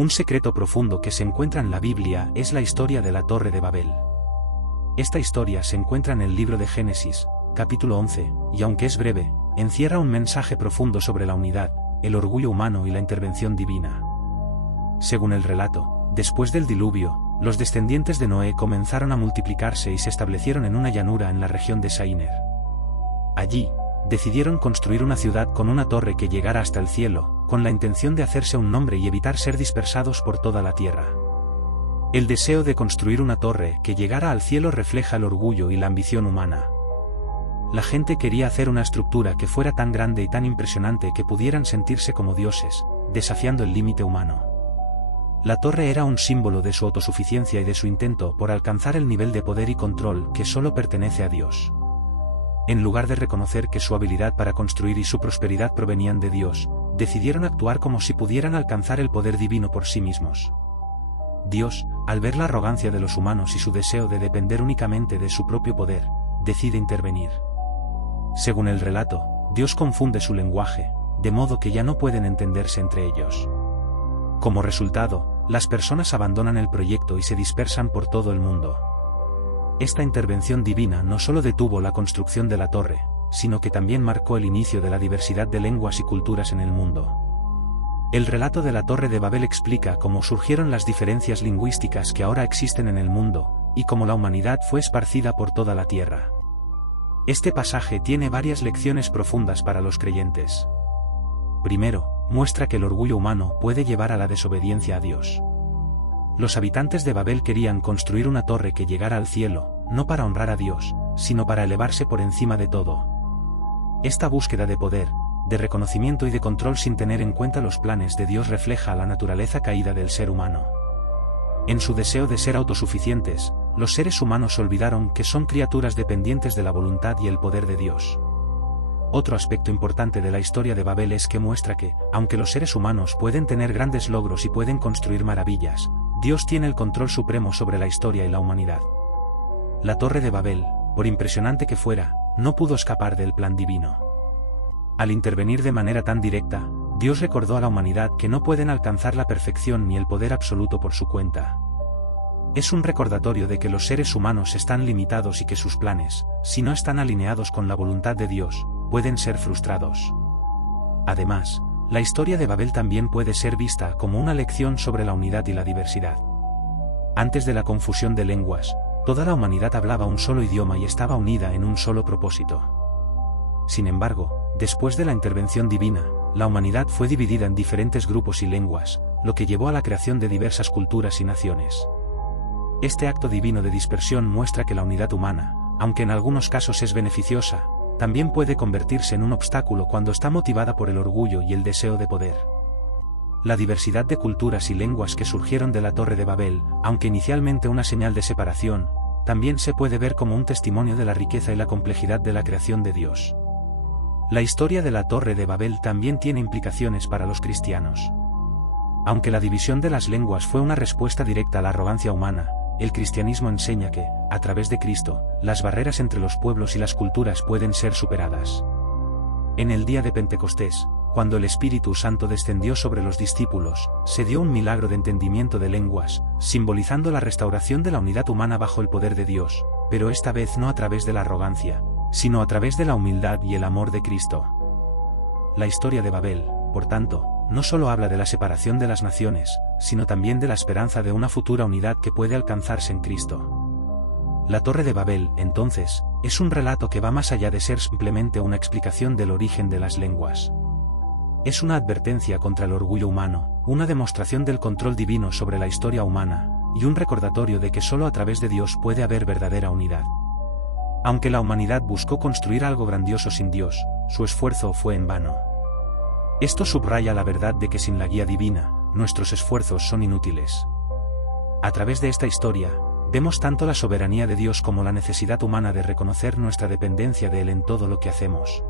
Un secreto profundo que se encuentra en la Biblia es la historia de la Torre de Babel. Esta historia se encuentra en el libro de Génesis, capítulo 11, y aunque es breve, encierra un mensaje profundo sobre la unidad, el orgullo humano y la intervención divina. Según el relato, después del diluvio, los descendientes de Noé comenzaron a multiplicarse y se establecieron en una llanura en la región de Saíner. Allí, decidieron construir una ciudad con una torre que llegara hasta el cielo, con la intención de hacerse un nombre y evitar ser dispersados por toda la tierra. El deseo de construir una torre que llegara al cielo refleja el orgullo y la ambición humana. La gente quería hacer una estructura que fuera tan grande y tan impresionante que pudieran sentirse como dioses, desafiando el límite humano. La torre era un símbolo de su autosuficiencia y de su intento por alcanzar el nivel de poder y control que solo pertenece a Dios. En lugar de reconocer que su habilidad para construir y su prosperidad provenían de Dios, decidieron actuar como si pudieran alcanzar el poder divino por sí mismos. Dios, al ver la arrogancia de los humanos y su deseo de depender únicamente de su propio poder, decide intervenir. Según el relato, Dios confunde su lenguaje, de modo que ya no pueden entenderse entre ellos. Como resultado, las personas abandonan el proyecto y se dispersan por todo el mundo. Esta intervención divina no solo detuvo la construcción de la torre, sino que también marcó el inicio de la diversidad de lenguas y culturas en el mundo. El relato de la Torre de Babel explica cómo surgieron las diferencias lingüísticas que ahora existen en el mundo, y cómo la humanidad fue esparcida por toda la tierra. Este pasaje tiene varias lecciones profundas para los creyentes. Primero, muestra que el orgullo humano puede llevar a la desobediencia a Dios. Los habitantes de Babel querían construir una torre que llegara al cielo, no para honrar a Dios, sino para elevarse por encima de todo. Esta búsqueda de poder, de reconocimiento y de control sin tener en cuenta los planes de Dios refleja la naturaleza caída del ser humano. En su deseo de ser autosuficientes, los seres humanos olvidaron que son criaturas dependientes de la voluntad y el poder de Dios. Otro aspecto importante de la historia de Babel es que muestra que, aunque los seres humanos pueden tener grandes logros y pueden construir maravillas, Dios tiene el control supremo sobre la historia y la humanidad. La Torre de Babel, por impresionante que fuera, no pudo escapar del plan divino. Al intervenir de manera tan directa, Dios recordó a la humanidad que no pueden alcanzar la perfección ni el poder absoluto por su cuenta. Es un recordatorio de que los seres humanos están limitados y que sus planes, si no están alineados con la voluntad de Dios, pueden ser frustrados. Además, la historia de Babel también puede ser vista como una lección sobre la unidad y la diversidad. Antes de la confusión de lenguas, toda la humanidad hablaba un solo idioma y estaba unida en un solo propósito. Sin embargo, después de la intervención divina, la humanidad fue dividida en diferentes grupos y lenguas, lo que llevó a la creación de diversas culturas y naciones. Este acto divino de dispersión muestra que la unidad humana, aunque en algunos casos es beneficiosa, también puede convertirse en un obstáculo cuando está motivada por el orgullo y el deseo de poder. La diversidad de culturas y lenguas que surgieron de la Torre de Babel, aunque inicialmente una señal de separación, también se puede ver como un testimonio de la riqueza y la complejidad de la creación de Dios. La historia de la Torre de Babel también tiene implicaciones para los cristianos. Aunque la división de las lenguas fue una respuesta directa a la arrogancia humana, el cristianismo enseña que, a través de Cristo, las barreras entre los pueblos y las culturas pueden ser superadas. En el día de Pentecostés, cuando el Espíritu Santo descendió sobre los discípulos, se dio un milagro de entendimiento de lenguas, simbolizando la restauración de la unidad humana bajo el poder de Dios, pero esta vez no a través de la arrogancia, sino a través de la humildad y el amor de Cristo. La historia de Babel, por tanto, no solo habla de la separación de las naciones, sino también de la esperanza de una futura unidad que puede alcanzarse en Cristo. La Torre de Babel, entonces, es un relato que va más allá de ser simplemente una explicación del origen de las lenguas. Es una advertencia contra el orgullo humano, una demostración del control divino sobre la historia humana, y un recordatorio de que solo a través de Dios puede haber verdadera unidad. Aunque la humanidad buscó construir algo grandioso sin Dios, su esfuerzo fue en vano. Esto subraya la verdad de que sin la guía divina, nuestros esfuerzos son inútiles. A través de esta historia, vemos tanto la soberanía de Dios como la necesidad humana de reconocer nuestra dependencia de Él en todo lo que hacemos.